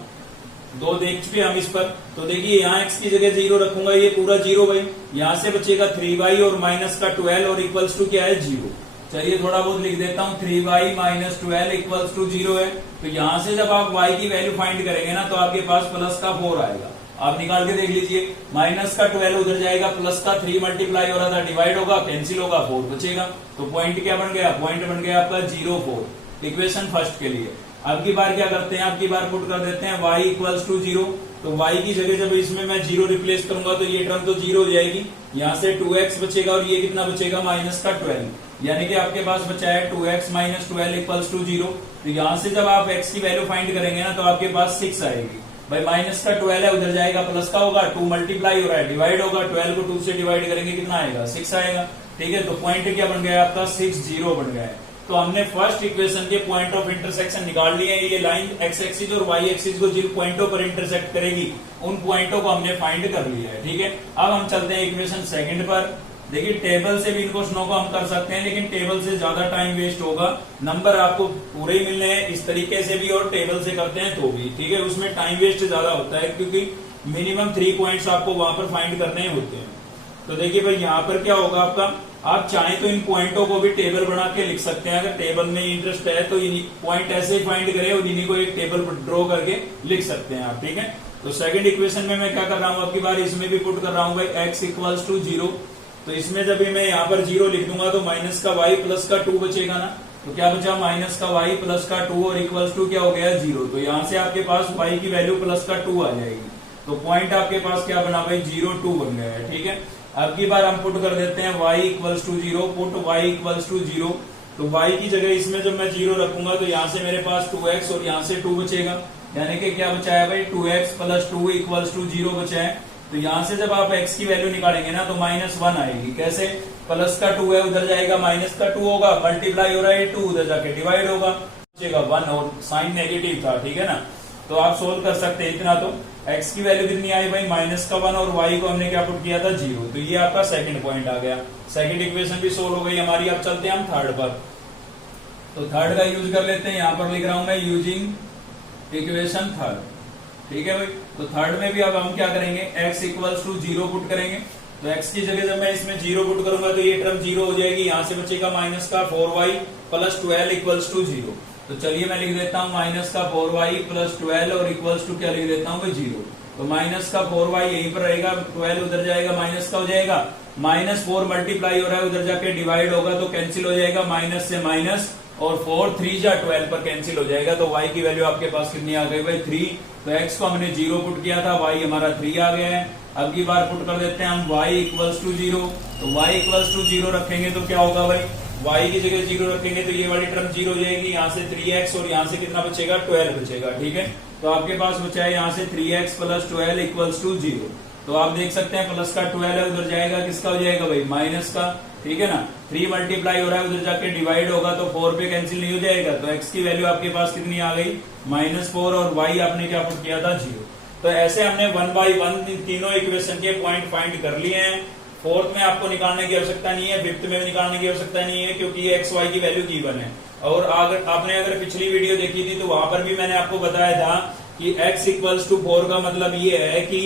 2 देख चुके हम इस पर। तो देखिए यहाँ x की जगह 0 रखूंगा, ये पूरा 0 भाई, यहाँ से बचेगा 3y और माइनस का 12 और इक्वल्स टू क्या है 0। चलिए थोड़ा बहुत लिख देता हूँ, 3y - 12 इक्वल्स टू 0 है। तो यहाँ से जब आप y की वैल्यू फाइंड करेंगे ना, तो आपके पास प्लस का 4 आएगा। आप निकाल के देख लीजिए, माइनस का 12 उधर जाएगा, प्लस का 3 मल्टीप्लाई हो रहा था, डिवाइड होगा, कैंसिल होगा, 4 बचेगा। तो पॉइंट क्या बन गया, पॉइंट बन गया आपका 0, 4, इक्वेशन फर्स्ट के लिए। अब की बार क्या करते हैं, अब की बार पुट कर देते हैं y इक्वल्स टू 0। तो y की जगह जब इसमें मैं 0 रिप्लेस करूंगा तो ये टर्म तो 0 हो जाएगी, यहाँ से 2x बचेगा और ये कितना बचेगा, माइनस का 12, यानी कि आपके पास बचा है 2x - 12 इक्वल्स टू 0। तो यहाँ से जब आप x की वैल्यू फाइंड करेंगे ना, तो आपके पास 6 आएगी भाई, माइनस का 12 है, उधर जाएगा, प्लस का होगा, 2 मल्टीप्लाई हो रहा है, डिवाइड होगा, 12 को 2 से डिवाइड करेंगे, कितना आएगा, 6 आएगा। ठीक है, तो पॉइंट क्या बन गया आपका, 6, 0 बन गया है। तो हमने फर्स्ट इक्वेशन के पॉइंट ऑफ इंटरसेक्शन निकाल लिए हैं। ये लाइन x एक्सिस और y एक्सिस को जिन पॉइंटों पर इंटरसेक्ट करेगी, उन पॉइंटों को हमने फाइंड कर लिया है। ठीक है, अब हम चलते हैं इक्वेशन सेकंड पर। देखिए टेबल से भी इन क्वेश्चनों को हम कर सकते हैं, लेकिन टेबल से ज्यादा टाइम वेस्ट होगा, नंबर आपको पूरे ही मिलने हैं इस तरीके से भी और टेबल से करते हैं तो भी। ठीक है, उसमें टाइम वेस्ट ज्यादा होता है, क्योंकि मिनिमम 3 पॉइंट्स आपको वहां पर फाइंड करने होते हैं। तो देखिए भाई यहाँ पर क्या होगा आपका, आप चाहें तो इन पॉइंटों को भी टेबल बना के लिख सकते हैं, अगर टेबल में इंटरेस्ट है तो पॉइंट ऐसे ही फाइंड करें और इन्हीं को एक टेबल ड्रॉ करके लिख सकते हैं आप। ठीक है, तो सेकंड इक्वेशन में मैं क्या कर रहा हूँ, अब की बार इसमें भी पुट कर रहा हूँ भाई x इक्वल्स टू 0। तो इसमें जब भी मैं यहाँ पर 0 लिख दूंगा तो माइनस का y प्लस का 2 बचेगा ना, तो क्या बचा, माइनस का y प्लस का 2 और इक्वल्स टू क्या हो गया 0। तो यहाँ से आपके पास y की वैल्यू प्लस का 2 आ जाएगी, तो पॉइंट आपके पास क्या बना भाई, 0, 2 बन गया है। ठीक है, अब की बार हम पुट कर देते हैं y equals to 0, put y equals to 0। तो y की जगह इसमें जब मैं 0 रखूंगा तो यहाँ से मेरे पास 2x और यहाँ से 2 बचेगा, यानी कि क्या बचा है भाई, 2x + 2 इक्वल्स टू 0 बचा है। तो यहाँ से जब आप x की वैल्यू निकालेंगे ना, तो -1 आएगी। कैसे, प्लस का 2 है, उधर जाएगा, माइनस का 2 होगा, मल्टीप्लाई हो रहा है 2, उधर जाके डिवाइड होगा, बचेगा 1 और साइन नेगेटिव था। ठीक है ना, तो आप सोल्व कर सकते हैं इतना। तो x की वैल्यू कितनी आई भाई, -1 और y को हमने क्या पुट किया था, 0। तो ये आपका सेकंड पॉइंट आ गया, सेकंड इक्वेशन भी सोल्व हो गई हमारी। अब चलते हैं हम थर्ड पर। तो थर्ड का यूज कर लेते हैं, यहाँ पर लिख रहा हूं मैं यूजिंग इक्वेशन थर्ड। ठीक है भाई, तो थर्ड में भी अब हम क्या करेंगे, x इक्वल्स टू 0 पुट करेंगे। तो x की जगह जब मैं इसमें 0 पुट करूंगा तो ये टर्म 0 हो जाएगी, यहाँ से बचेगा माइनस का 4y + 12 इक्वल्स टू 0। तो चलिए मैं लिख देता हूँ माइनस का 4y + 12 और इक्वल्स टू क्या लिख देता हूँ 0। तो माइनस का 4y यहीं पर रहेगा, 12 उधर जाएगा, माइनस का हो जाएगा, -4 मल्टीप्लाई हो रहा है, उधर जाके डिवाइड होगा तो कैंसिल हो जाएगा, माइनस से माइनस, और 4 3 जा 12 पर कैंसिल हो जाएगा। तो y की वैल्यू आपके पास कितनी आ गई भाई, 3। तो x को हमने 0 पुट किया था, y हमारा 3 आ गया है। अब की बार पुट कर देते हैं हम y इक्वल्स टू 0। तो y इक्वल्स टू 0 रखेंगे तो क्या होगा भाई, y की जगह 0 रखेंगे तो ये वाली टर्म 0 हो जाएगी, यहाँ से 3x और यहाँ से कितना बचेगा, 12 बचेगा। ठीक है, तो आपके पास बचा है यहाँ से 3x + 12 इक्वल्स टू 0। तो आप देख सकते हैं प्लस का 12 है, उधर जाएगा, किसका हो जाएगा भाई, माइनस का। ठीक है ना, 3 मल्टीप्लाई हो रहा है, उधर जाके डिवाइड होगा तो 4 पे कैंसिल नहीं हो जाएगा। तो x की वैल्यू आपके पास कितनी आ गई, -4, और y आपने क्या पुट किया था, 0। तो ऐसे हमने 1 by 1 तीनों इक्वेशन के पॉइंट फाइंड कर लिए हैं। फोर्थ में आपको निकालने की आवश्यकता नहीं है, फिफ्थ में भी निकालने की आवश्यकता नहीं है, क्योंकि ये एक्स वाई की वैल्यू गिवन है। और अगर पिछली वीडियो देखी थी तो वहां पर भी मैंने आपको बताया था कि x इक्वल्स टू 4 का मतलब ये है कि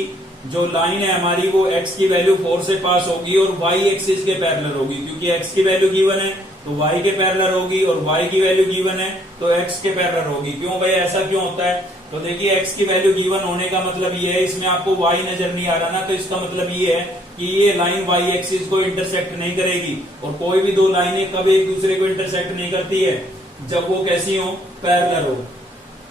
जो लाइन है हमारी वो x की वैल्यू 4 से पास होगी और y एक्सिस के पैरेलल होगी, क्योंकि x की वैल्यू गिवन है तो y के पैरेलल होगी और y की वैल्यू गिवन है तो x के पैरेलल होगी। क्यों भाई ऐसा क्यों होता है? तो देखिए x की वैल्यू गिवन होने का मतलब ये है, इसमें आपको y नजर नहीं आ रहा ना, तो इसका मतलब ये है कि ये लाइन y एक्सिस को इंटरसेक्ट नहीं करेगी। और कोई भी दो लाइनें कब एक दूसरे को इंटरसेक्ट नहीं करती है? जब वो कैसी हो? पैरेलल हो,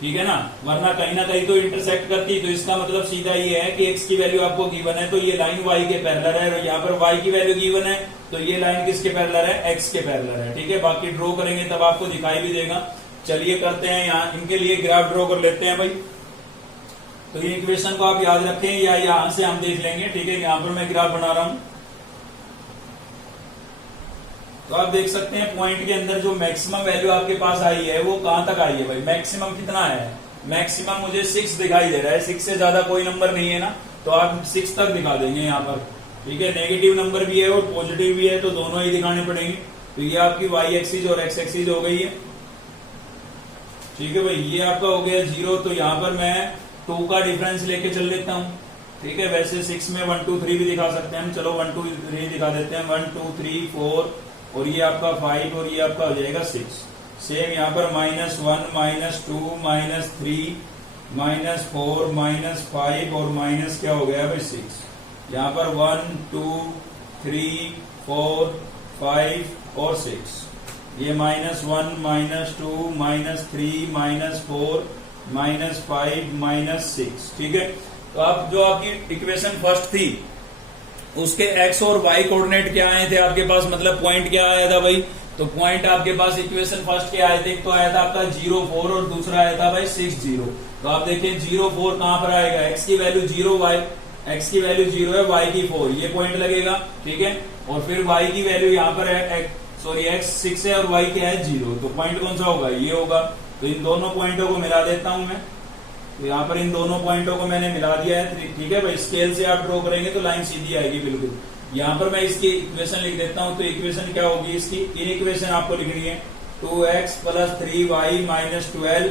ठीक है ना, वरना कहीं ना कहीं तो इंटरसेक्ट करती। तो इसका मतलब सीधा ये है कि x की वैल्यू आपको गिवन है तो ये लाइन y के पैरेलल है, और यहाँ पर y की वैल्यू गिवन है तो ये लाइन किसके पैरेलल है? x के पैरेलल है, ठीक है। बाकी ड्रॉ करेंगे तब आपको दिखाई भी देगा। चलिए करते हैं, यहाँ इनके लिए ग्राफ ड्रॉ कर लेते हैं भाई। तो ये इक्वेशन को आप याद रखें या यहां से हम देख लेंगे, ठीक है। यहाँ पर मैं ग्राफ बना रहा हूं तो आप देख सकते हैं पॉइंट के अंदर जो मैक्सिमम वैल्यू आपके पास आई है वो कहां तक आई है भाई? मैक्सिमम कितना है? मैक्सिमम मुझे 6 दिखाई दे रहा है, 6 से ज्यादा कोई नंबर नहीं है ना, तो आप 6 तक दिखा देंगे यहाँ पर, ठीक है। नेगेटिव नंबर भी है और पॉजिटिव भी है तो दोनों ही दिखाने पड़ेंगे। तो ये आपकी y एक्सिस और x एक्सिस हो गई है, ठीक है भाई। ये आपका हो गया 0, तो यहाँ पर मैं 2 का डिफरेंस लेके चल लेता हूँ, ठीक है। वैसे 6 में 1 2 3 भी दिखा सकते हैं हम, चलो 1 2 3 दिखा देते हैं, 1 2 3 4 और ये आपका 5 और ये आपका हो जाएगा 6। सेम यहाँ पर -1 -2 -3 -4 -5 और माइनस क्या हो गया भाई 6। यहाँ पर 1 2 3 4 5 और 6, ये -1 -2 -3 -4 -5 -6, ठीक है। तो अब जो आपकी इक्वेशन फर्स्ट थी उसके x और y कोऑर्डिनेट क्या आए थे आपके पास, मतलब पॉइंट क्या आया था भाई? तो पॉइंट आपके पास इक्वेशन फर्स्ट के आए थे, एक तो आया था आपका 0 4 और दूसरा आया था भाई 6 0। तो आप देखिए 0 4 कहां पर आएगा? x की वैल्यू 0, x की वैल्यू 0 है, y की 4, ये पॉइंट लगेगा, ठीक है। और फिर y की वैल्यू यहाँ पर है x 6 है और y क्या है 0, तो पॉइंट कौन सा होगा? ये होगा। तो इन दोनों पॉइंटों को मिला देता हूं मैं, तो यहाँ पर इन दोनों पॉइंटों को मैंने मिला दिया है, ठीक है भाई। स्केल से आप ड्रॉ करेंगे तो लाइन सीधी आएगी बिल्कुल। यहाँ पर मैं इसकी इक्वेशन लिख देता हूँ, तो इक्वेशन क्या होगी इसकी? इन इक्वेशन आपको लिखनी है 2x + 3y - 12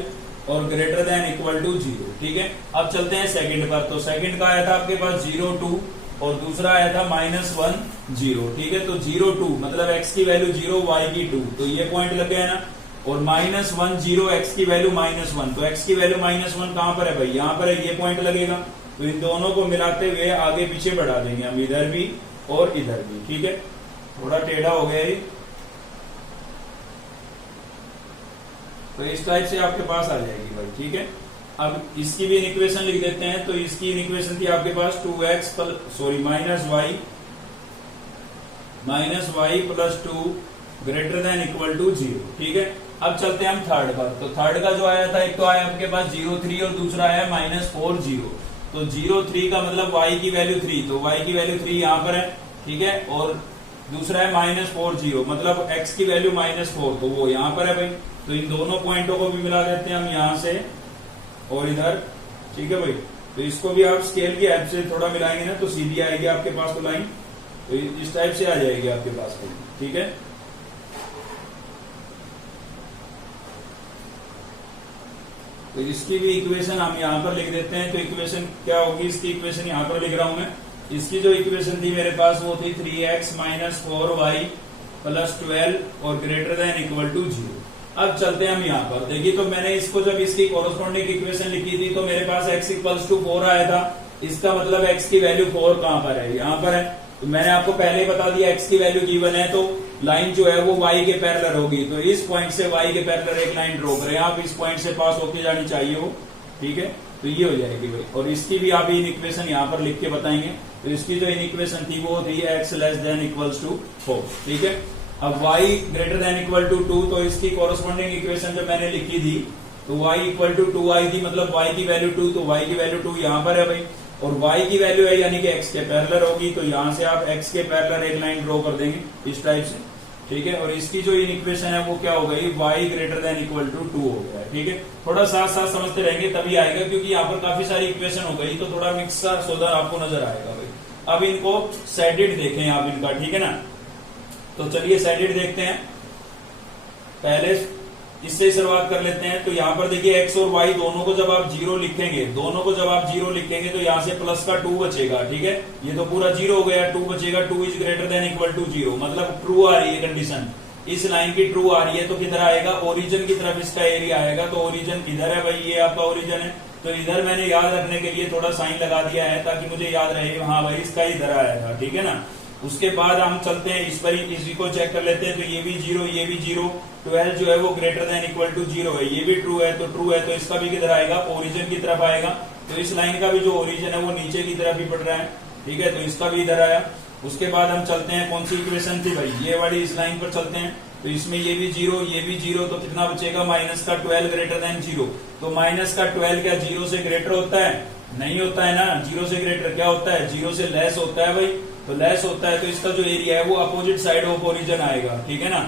और ग्रेटर देन इक्वल टू 0, ठीक है। अब चलते हैं सेकंड पर। तो सेकंड का आया था आपके पास 0 2 और दूसरा आया था -1 0, ठीक है। तो 0 2 मतलब x की वैल्यू 0 y की 2, तो ये पॉइंट लग गया ना। और -1 0 x की वैल्यू -1, तो x की वैल्यू -1 कहां पर है भाई? यहाँ पर है, ये पॉइंट लगेगा। तो इन दोनों को मिलाते हुए आगे पीछे बढ़ा देंगे हम, इधर भी और इधर भी, ठीक है। थोड़ा टेढ़ा हो गया ये, तो इस टाइप से आपके पास आ जाएगी भाई, ठीक है। अब इसकी भी इक्वेशन लिख देते हैं। तो इसकी इक्वेशन थी आपके पास -y + 2 greater than equal to 0, ठीक है। अब चलते हैं हम थर्ड पर। तो थर्ड का जो आया था, एक तो आया आपके पास 0 3 और दूसरा आया -4 0। तो 0 3 का मतलब y की वैल्यू 3, तो y की वैल्यू 3 यहाँ पर है, ठीक है। और दूसरा है -4 0 मतलब x की वैल्यू -4, तो वो यहाँ पर है भाई। तो इन दोनों पॉइंटों को भी मिला देते हैं हम यहाँ से और इधर, ठीक है भाई। तो इसको भी आप स्केल की हेल्प से थोड़ा मिलाएंगे ना तो सीधी आएगी आपके पास तो लाइन, तो इस टाइप से आ जाएगी आपके पास, ठीक है। तो इसकी भी इक्वेशन हम यहाँ पर लिख देते हैं। तो इक्वेशन क्या होगी इसकी? इक्वेशन यहाँ पर लिख रहा हूं मैं। इसकी जो इक्वेशन थी मेरे पास वो थी 3x - 4y + 12 और ग्रेटर देन इक्वल टू 0। अब चलते हैं हम यहाँ पर। देखिए तो मैंने इसको जब इसकी कोरस्पॉन्डिंग इक्वेशन लिखी थी तो मेरे पास x = 4 आया था। इसका मतलब x की वैल्यू 4 कहां पर है? यहाँ पर है। तो मैंने आपको पहले ही बता दिया x की वैल्यू गिवन है तो लाइन जो है वो y के पैरेलल होगी। तो इस पॉइंट से y के पैरेलल एक लाइन ड्रॉ करें आप, इस पॉइंट से पास होके जानी चाहिए वो, ठीक है। तो ये हो जाएगी भाई। और इसकी भी आप इन इक्वेशन यहाँ पर लिख के बताएंगे। तो इसकी जो इन इक्वेशन थी वो थी x < 4, ठीक है। अब y > 2, तो इसकी कोरस्पॉन्डिंग इक्वेशन जो मैंने लिखी थी तो y = 2 आई थी, मतलब y की वैल्यू 2, तो y की वैल्यू 2 यहाँ पर है भाई। और y की वैल्यू है यानी कि x के पैरेलल होगी, तो यहां से आप x के पैरेलल एक लाइन ड्रॉ कर देंगे इस टाइप से, ठीक है। और इसकी जो इन इक्वेशन है वो क्या हो गई? y > 2 हो गया, ठीक है। थोड़ा साथ साथ समझते रहेंगे तभी आएगा, क्योंकि यहाँ पर काफी सारी इक्वेशन हो गई तो थोड़ा मिक्स सा सोलर आपको नजर आएगा भाई। अब इनको सेडेड देखें आप इनका, ठीक है ना। तो चलिए सेडेड देखते हैं। पहले इससे शुरुआत कर लेते हैं। तो यहाँ पर देखिए एक्स और वाई दोनों को जब आप जीरो लिखेंगे, तो यहाँ से प्लस का 2 बचेगा, ठीक है। ये तो पूरा जीरो हो गया, 2 बचेगा, 2 is greater than equal to 0, मतलब ट्रू आ रही है कंडीशन, इस लाइन की ट्रू आ रही है। तो किधर आएगा, ओरिजिन की तरफ इसका एरिया आएगा। तो ओरिजिन इधर है भाई, ये आपका ओरिजिन है। तो इधर मैंने याद रखने के लिए थोड़ा साइन लगा दिया है ताकि मुझे याद रहे, हाँ भाई इसका इधर आएगा, ठीक है ना। उसके बाद हम चलते हैं इस पर, इसी को चेक कर लेते हैं। तो ये भी 0, ये भी 0, 12 जो है वो ग्रेटर देन इक्वल टू 0 है, ये भी ट्रू है, तो इसका भी किधर आएगा, ओरिजिन की तरफ आएगा। तो इस लाइन का भी जो ओरिजिन है वो नीचे की तरफ ही पड़ रहा है, ठीक है। तो इसका भी इधर आया। उसके बाद हम चलते हैं, कौन सी इक्वेशन थी भाई, ये वाली, इस लाइन पर चलते हैं। तो इसमें ये भी 0, ये भी 0, तो कितना बचेगा, माइनस का 12 ग्रेटर देन 0। तो माइनस का 12 क्या 0 से ग्रेटर होता है, नहीं होता है ना। 0 से ग्रेटर क्या होता है, 0 से लेस होता है भाई। तो लेस होता है तो इसका जो एरिया है वो अपोजिट साइड ऑफ ओरिजिन आएगा, ठीक है ना।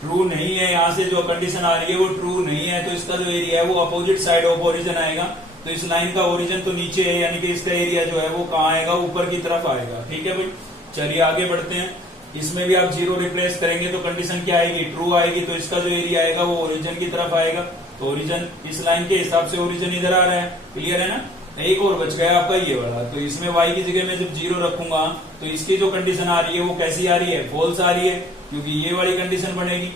ट्रू नहीं है, यहाँ से जो कंडीशन आ रही है वो ट्रू नहीं है, तो इसका जो एरिया है वो अपोजिट साइड ऑफ ओरिजिन आएगा। तो इस लाइन का ओरिजिन तो नीचे है, यानी कि इसका एरिया जो है वो कहाँ आएगा, ऊपर की तरफ आएगा, ठीक है भाई। चलिए आगे बढ़ते हैं। इसमें भी आप 0 रिप्लेस करेंगे तो कंडीशन क्या आएगी, ट्रू आएगी। तो इसका जो एरिया आएगा वो ओरिजिन की तरफ आएगा। तो ओरिजिन इस लाइन के हिसाब से ओरिजिन इधर आ रहा है, क्लियर है ना। एक और बच गया आपका ये वाला। तो इसमें y की जगह में जब 0 रखूंगा तो इसकी जो कंडीशन आ रही है वो कैसी आ रही है, फॉल्स आ रही है, क्योंकि ये वाली कंडीशन बनेगी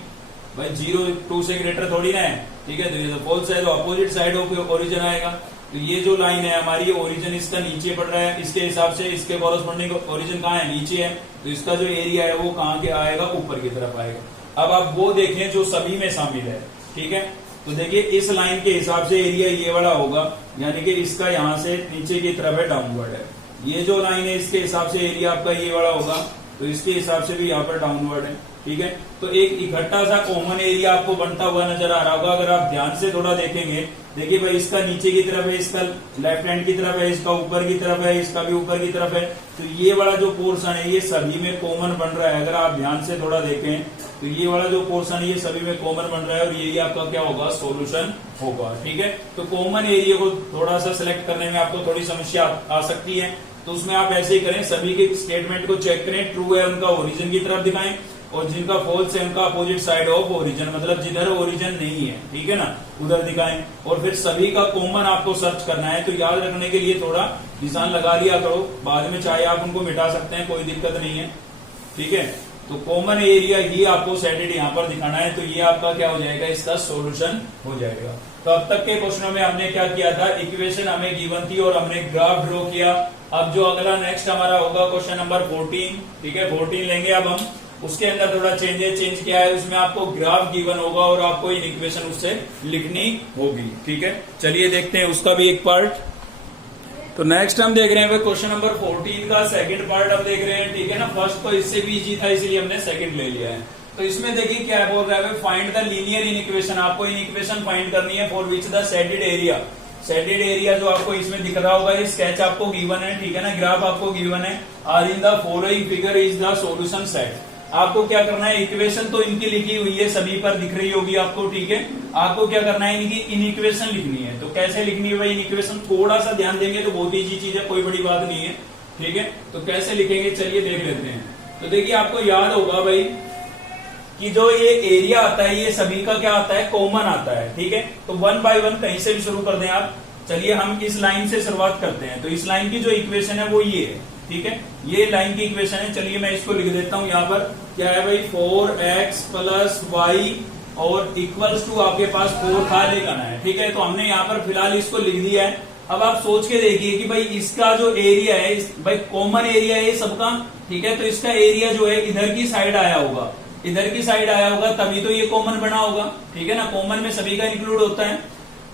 भाई, 0 2 से ग्रेटर थोड़ी ना है, ठीक है। तो ये तो फॉल्स है, तो अपोजिट साइड ऑफ ओरिजिन आएगा। तो ये जो लाइन है हमारी, ओरिजिन इसका नीचे पड़ रहा है, इसके हिसाब से इसके कॉरेस्पॉन्डिंग ओरिजिन कहाँ है, नीचे है। तो इसका जो एरिया है वो कहाँ के आएगा, ऊपर की तरफ आएगा। अब आप वो देखें जो सभी में शामिल है, ठीक है। तो देखिए इस लाइन के हिसाब से एरिया ये वाला होगा, यानी कि इसका यहाँ से नीचे की तरफ है, डाउनवर्ड है। ये जो लाइन है इसके हिसाब से एरिया आपका ये वाला होगा, तो इसके हिसाब से भी यहाँ पर डाउनवर्ड है, ठीक है। तो एक इकट्ठा सा कॉमन एरिया आपको बनता हुआ नजर आ रहा होगा। अगर आप ध्यान से थोड़ा देखेंगे, देखिए भाई इसका नीचे की तरफ है, इसका लेफ्ट हैंड की तरफ है, इसका ऊपर की तरफ है, इसका भी ऊपर की तरफ है। तो ये वाला जो पोर्शन है ये सभी में कॉमन बन रहा है। अगर आप ध्यान से थोड़ा देखें तो ये वाला जो पोर्शन है ये सभी में कॉमन बन रहा है, और यही आपका क्या होगा, सॉल्यूशन होगा, ठीक है। तो कॉमन एरिया को थोड़ा सा सिलेक्ट करने में आपको थोड़ी समस्या आ सकती है। तो उसमें आप ऐसे ही करें, सभी के स्टेटमेंट को चेक करें, ट्रू है उनका ओरिजिन की तरफ दिखाएं, और जिनका फॉल्स है उनका अपोजिट साइड ऑफ ओरिजिन, मतलब जिधर ओरिजिन नहीं है, ठीक है ना, उधर दिखाएं। और फिर सभी का कॉमन आपको सर्च करना है। तो याद रखने के लिए थोड़ा निशान लगा लिया करो, बाद में चाहे आप उनको मिटा सकते हैं, कोई दिक्कत नहीं है, ठीक है। तो कॉमन एरिया ही आपको सेटेड यहाँ पर दिखाना है। तो ये आपका क्या हो जाएगा, इसका सॉल्यूशन हो जाएगा। तो अब तक के क्वेश्चनों में हमने क्या किया था, इक्वेशन हमें गिवन थी और हमने ग्राफ ड्रॉ किया। अब जो अगला नेक्स्ट हमारा होगा क्वेश्चन नंबर 14, ठीक है, 14 लेंगे अब हम। उसके अंदर थोड़ा चेंज किया है, उसमें आपको ग्राफ गिवन होगा और आपको इन इक्वेशन उससे लिखनी होगी, ठीक है। चलिए देखते हैं उसका भी एक पार्ट। तो नेक्स्ट हम देख रहे हैं क्वेश्चन नंबर 14 का सेकंड पार्ट हम देख रहे हैं, ठीक है ना। फर्स्ट तो इससे भी इजी था इसलिए हमने सेकंड ले लिया है। तो इसमें देखिए क्या बोल रहा है, find the linear in equation. आपको इन इक्वेशन फाइंड करनी है for which the shaded area. Shaded area जो आपको इसमें दिख रहा होगा, ये स्केच आपको गिवन है, ठीक है ना, ग्राफ आपको गिवन है। Are in the following figure is the solution set. आपको क्या करना है, इक्वेशन तो इनकी लिखी हुई है, सभी पर दिख रही होगी आपको, ठीक है। आपको क्या करना है, इनकी इन इक्वेशन लिखनी है। तो कैसे लिखनी है भाई इन इक्वेशन, थोड़ा सा ध्यान देंगे तो बहुत इजी चीज है, कोई बड़ी बात नहीं है, ठीक है। तो कैसे लिखेंगे चलिए देख लेते हैं। तो देखिए आपको याद होगा भाई कि जो ये एरिया आता है ये सभी का क्या आता है, कॉमन आता है, ठीक है। तो 1 बाय 1 कहीं से भी शुरू कर दें आप। चलिए हम इस लाइन से शुरुआत करते हैं। तो इस लाइन की जो इक्वेशन है वो ये है, ठीक है, ये लाइन की इक्वेशन है। चलिए मैं इसको लिख देता हूं, यहाँ पर क्या है भाई, 4x प्लस वाई और इक्वल्स टू आपके पास 4 था लेना है, ठीक है। तो हमने यहाँ पर फिलहाल इसको लिख दिया है। अब आप सोच के देखिए कि भाई इसका जो एरिया है, भाई कॉमन एरिया है सबका, ठीक है। तो इसका एरिया जो है इधर की साइड आया होगा, इधर की साइड आया होगा, तभी तो ये कॉमन बना होगा, ठीक है ना। कॉमन में सभी का इंक्लूड होता है।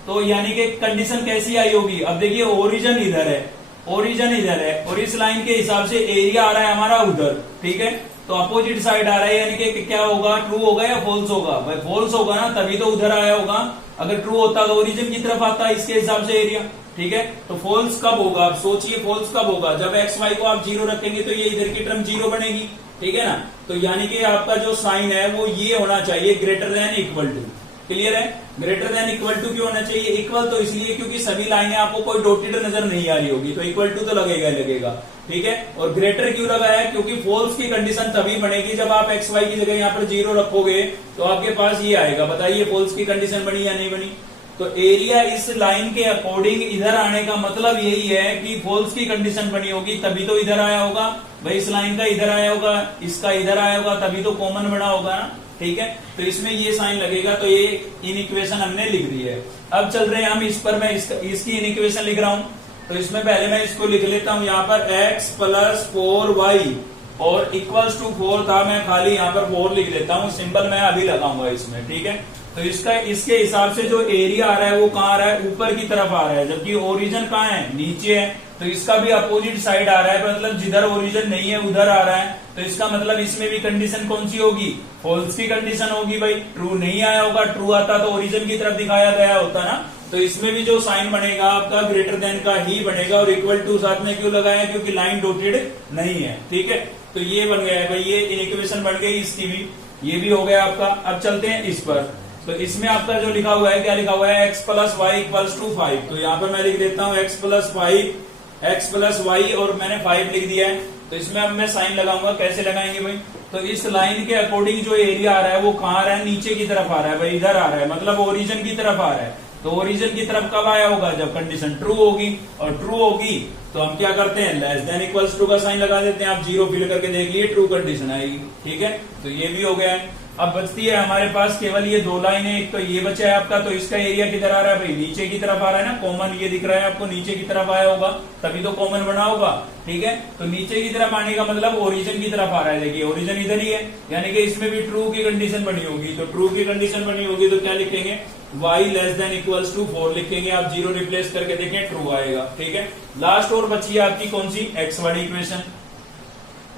तो यानी कि कंडीशन कैसी आई होगी, अब देखिए ओरिजिन इधर है, ओरिजिन इधर है, और इस लाइन के हिसाब से एरिया आ रहा है हमारा उधर, ठीक है। तो अपोजिट साइड आ रहा है, यानी कि क्या होगा, ट्रू होगा या फॉल्स होगा, भाई फॉल्स होगा ना, तभी तो उधर आया होगा। अगर ट्रू होता तो ओरिजिन की तरफ आता है इसके हिसाब से एरिया, ठीक है। तो फॉल्स कब होगा, आप सोचिए फॉल्स कब होगा, जब एक्स वाई को आप 0 रखेंगे तो ये इधर की टर्म 0 बनेगी, ठीक है ना। तो यानी कि आपका जो साइन है वो ये होना चाहिए, greater than equal to, clear है? ग्रेटर देन इक्वल टू क्यों होना चाहिए? इक्वल तो इसलिए क्योंकि सभी लाइनें आपको कोई डॉटेड नजर नहीं आ रही होगी, तो इक्वल टू तो लगेगा ही लगेगा, ठीक है। और ग्रेटर क्यों लगाया है? क्योंकि फॉल्स की कंडीशन तभी बनेगी जब आप एक्स वाई की जगह यहाँ पर 0 रखोगे तो आपके पास ये आएगा। बताइए फॉल्स की कंडीशन बनी या नहीं बनी? तो एरिया इस लाइन के अकॉर्डिंग इधर आने का मतलब यही है कि फॉल्स की कंडीशन बनी होगी तभी तो इधर आया होगा भाई, इस लाइन का इधर आया होगा, इसका इधर आया होगा, तभी तो कॉमन बना होगा ना, ठीक है। तो इसमें ये साइन लगेगा, तो ये इन इक्वेशन हमने लिख दी है। अब चल रहे हैं हम इस पर, मैं इसकी इन इक्वेशन लिख रहा हूं, तो इसमें पहले मैं इसको लिख लेता हूं यहाँ पर x प्लस 4y और इक्वल्स टू 4 था, मैं खाली यहाँ पर 4 लिख लेता हूँ, सिंबल मैं अभी लगाऊंगा इसमें, ठीक है। तो इसके हिसाब से जो एरिया आ रहा है वो कहाँ आ रहा है? ऊपर की तरफ आ रहा है, जबकि ओरिजिन कहाँ है? नीचे है, तो इसका भी अपोजिट साइड आ रहा है, मतलब जिधर ओरिजिन नहीं है उधर आ रहा है, तो इसका मतलब इसमें भी कंडीशन कौन सी होगी? फॉल्स की कंडीशन होगी भाई, ट्रू नहीं आया होगा, ट्रू आता तो ओरिजिन की तरफ दिखाया गया होता ना। तो इसमें भी जो साइन बनेगा आपका ग्रेटर देन का ही बनेगा, और इक्वल टू साथ में क्यों लगाया? क्योंकि लाइन डॉटेड नहीं है, ठीक है। तो ये बन गया है भाई, ये इक्वेशन बन गई इसकी भी, ये भी हो गया आपका। अब चलते हैं इस पर, तो इसमें आपका जो लिखा हुआ है, क्या लिखा हुआ है? x plus y equals to 5, तो यहाँ पर मैं लिख देता हूँ x प्लस वाई और मैंने 5 लिख दिया है। तो इसमें अब मैं साइन लगाऊंगा, कैसे लगाएंगे भाई? तो इस लाइन के अकॉर्डिंग जो एरिया आ रहा है वो कहाँ आ रहा है? नीचे की तरफ आ रहा है भाई, इधर आ रहा है, मतलब ओरिजिन की तरफ आ रहा है। तो ओरिजिन की तरफ कब आया होगा? जब कंडीशन ट्रू होगी, और ट्रू होगी तो हम क्या करते हैं? लेस देन इक्वल्स टू का साइन लगा देते हैं। आप 0 फिल करके देख लिए, ट्रू कंडीशन आएगी, ठीक है। तो ये भी हो गया है। अब बचती है हमारे पास केवल ये 2 लाइनें, एक तो ये बचा है आपका, तो इसका एरिया किधर आ रहा है भाई? नीचे की तरफ आ रहा है ना, कॉमन ये दिख रहा है आपको, नीचे की तरफ आया होगा तभी तो कॉमन बना होगा, ठीक है। तो नीचे की तरफ आने का मतलब ओरिजिन की तरफ आ रहा है, देखिए ओरिजिन इधर ही है, यानी कि इसमें भी ट्रू की कंडीशन बनी होगी। तो ट्रू की कंडीशन बनी होगी तो क्या लिखेंगे? y less than equals to 4 लिखेंगे। आप 0 रिप्लेस करके देखें, ट्रू आएगा, ठीक है। लास्ट और बची है आपकी कौन सी? x वाली इक्वेशन,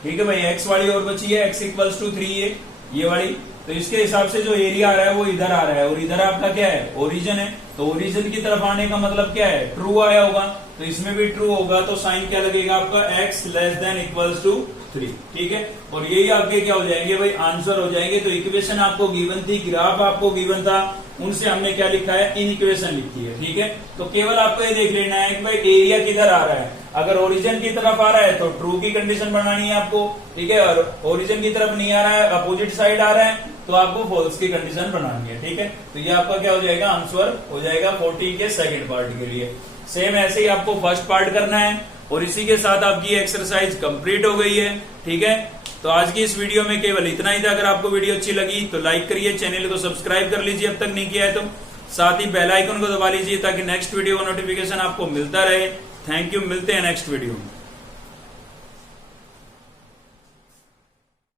ठीक है भाई, x वाली और बची है, x इक्वल्स टू 3 है ये वाली। तो इसके हिसाब से जो एरिया आ रहा है वो इधर आ रहा है, और इधर आपका क्या है? ओरिजिन है, तो ओरिजिन की तरफ आने का मतलब क्या है? ट्रू आया होगा, तो इसमें भी ट्रू होगा, तो साइन क्या लगेगा आपका? x less than equals to 3, ठीक है। और यही आपके क्या हो जाएंगे भाई? आंसर हो जाएंगे। तो इक्वेशन आपको गिवन थी, ग्राफ आपको गिवन था, उनसे हमने क्या लिखा है? इन इक्वेशन लिखी है, ठीक है। तो केवल आपको ये देख लेना है कि भाई एरिया किधर आ रहा है। अगर ओरिजिन की तरफ आ रहा है तो ट्रू की कंडीशन बनानी है आपको, ठीक है। और ओरिजिन की तरफ नहीं आ रहा है, अपोजिट साइड आ रहा है, तो आपको फॉल्स की कंडीशन बनानी है, ठीक है। तो ये आपका क्या हो जाएगा? आंसर हो जाएगा 14 के सेकंड पार्ट के लिए। सेम ऐसे ही आपको फर्स्ट पार्ट करना है, और इसी के साथ आपकी एक्सरसाइज कंप्लीट हो गई है, ठीक है। तो आज की इस वीडियो में केवल इतना ही था। अगर आपको वीडियो अच्छी लगी तो लाइक करिए, चैनल को सब्सक्राइब कर लीजिए अब तक नहीं किया है तो, साथ ही बेल आइकन को दबा लीजिए ताकि नेक्स्ट वीडियो का नोटिफिकेशन आपको मिलता रहे। थैंक यू, मिलते हैं नेक्स्ट वीडियो में।